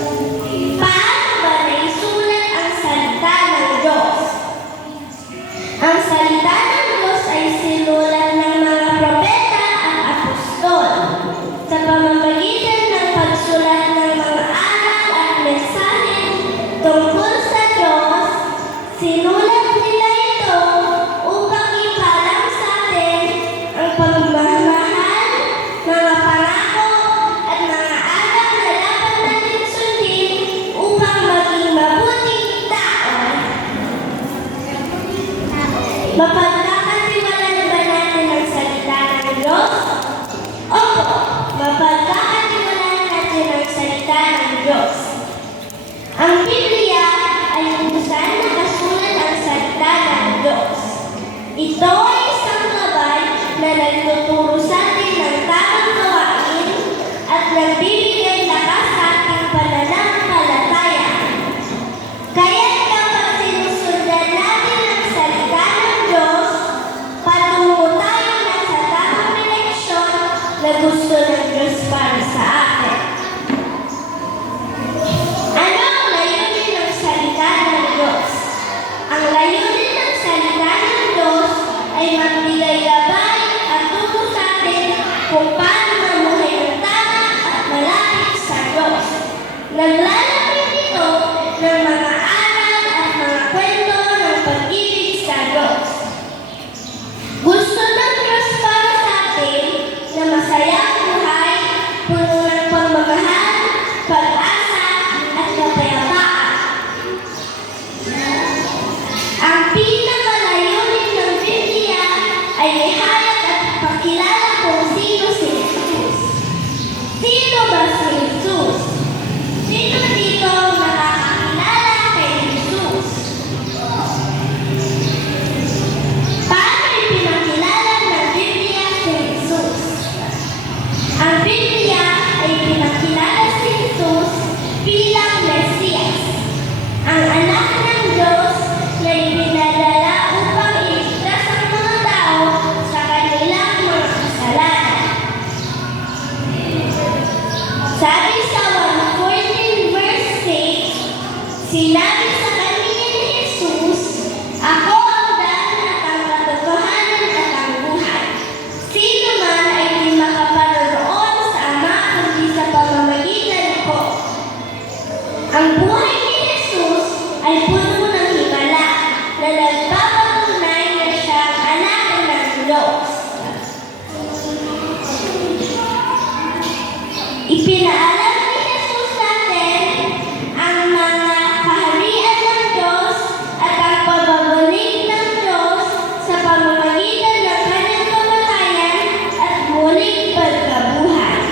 Paano ba naisulat ang salita ng Diyos? Ang salita ng Diyos ay sinulat ng mga propeta at apostol. Sa pamamagitan ng pagsulat ng mga aral at mensahe tungkol sa Diyos, sinulat nila ito upang ipalam sa atin ang pagmamahal, mga pangako, at mga aral na dapat natin sundin upang maging mabuting tao. Mapagkakatiwalaan ba natin ang salita ng Diyos? Opo, mapagkakatiwalaan natin ang salita ng Diyos. Ang Biblia ay kung saan nakasulat ang salita ng Diyos. Ito ay isang gabay na nagtuturo sa atin ng tamang gawain at nagbibigay lakas sa ating pananampalataya. Kaya kapag sinusundan natin ang salita ng Diyos, patungo tayo na sa tamang direksyon na gusto ng Diyos para sa atin. Ano ang layunin ng salita ng Diyos? Ang layunin ng salita ng Diyos ay magbigay gabay at turo sa atin kung paano mamuhay ng tama at malapit sa Diyos. Naglalapit ito ng mga aral at mga kwento ng pag-ibig sa Diyos. Gusto ng Diyos para sa atin na masayang buhay, puno ng pagmamahal, pag-asa, at kapayapaan. Ang pinakalayunin ng Biblia ay ihayag at ipakilala kung sino si Jesus. Sino ba si Jesus? Sino dito ang nakakakilala kay Jesus? Paano ipinakilala ng Biblia si Jesus? Ang Biblia ay pinakilala si Jesus bilang Mesiyas, ang anak ng Diyos na ipinadala upang iligtas ang mga tao sa kanilang mga kasalanan. Sabi sa 1:14 verse 6, sinabi sa kanya ni Jesus, "Ako ang daan at ang katotohanan at ang buhay. Sino man ay di makaparoon sa Ama kundi sa pamamagitan ko." Ang buhay ni Jesus ay puno ng himala na nagpapatunay na siya ang anak ng Diyos. Ipinaalam ni Jesus sa atin ang mga kaharian ng Diyos at ang pagbabalik ng Diyos sa pamamagitan ng kanyang kamatayan at muling pagkabuhay.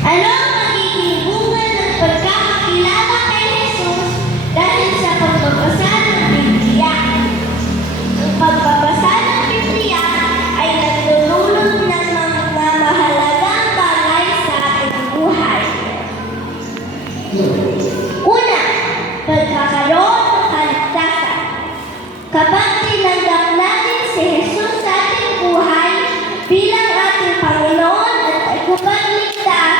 Ano ang magiging bunga ng pagkakakilala kay Jesus dahil sa pagbabasa ng Biblia? Ang pagbabasa ng Biblia ay nagdudulot ng mga mahalagang bagay sa ating buhay. Una, pagkakaroon ng kaligtasan. Kapag tinanggap natin si Jesus sa ating buhay bilang ating Panginoon at tagapagligtas,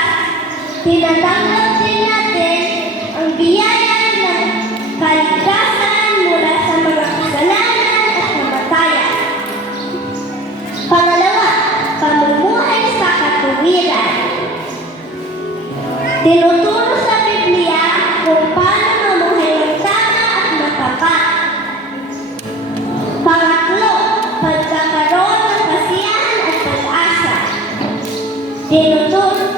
tinatanggap din natin ang biyaya ng kaligtasan mula sa mga kasalanan at kamatayan. Pangalawa, pamumuhay sa katuwiran. Tinuturo sa Biblia kung paano mamuhay ng tama at matapat. Pangatlo, pagkakaroon ng kasiyahan at pag-asa.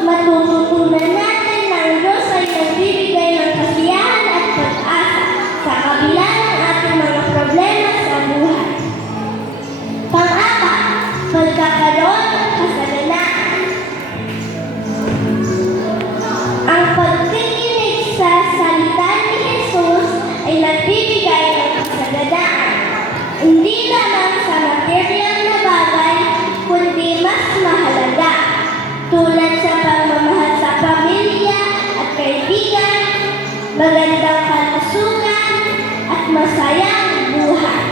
Matututunan natin na ang Diyos ay nagbibigay ng kasiyahan at pag-asa sa kabila ng ating mga problema sa buhay. Pang-apat, pagkakaroon ng kasaganaan. Ang pagkikinig sa salita ni Jesus ay nagbibigay ng kasaganaan, hindi lamang sa material na bagay, kundi mas mahalaga, tulad sa pagmamahal sa pamilya at kaibigan, magandang kalusugan, at masayang buhay.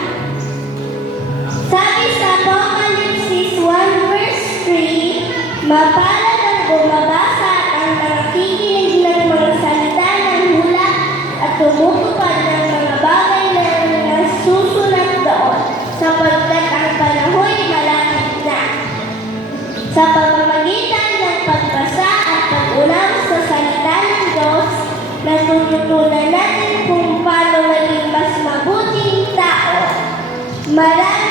Sabi sa Apocalypse 1 verse 3, mapalad ang bumabasa at ang nakikinig Marami